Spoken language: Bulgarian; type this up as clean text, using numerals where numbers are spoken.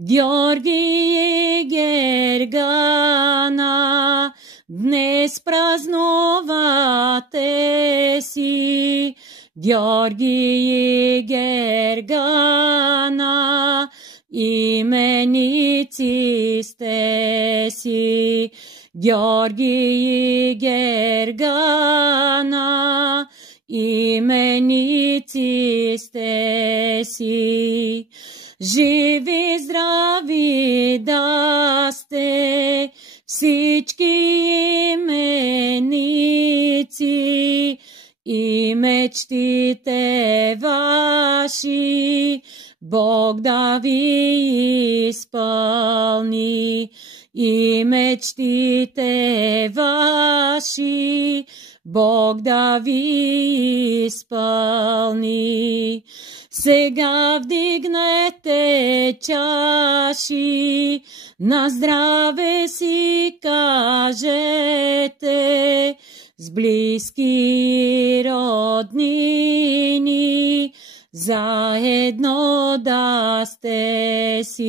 Георгий Гергана, днес празнувате си. Георгий Гергана, именици сте си. Георгий Гергана, именици сте си. Живи, здрави да сте всички именици и мечтите ваши Бог да ви изпълни. И мечтите ваши Бог да ви изпълни. Сега вдигнете чаши, на здраве си кажете, с близки и роднини, заедно да сте си.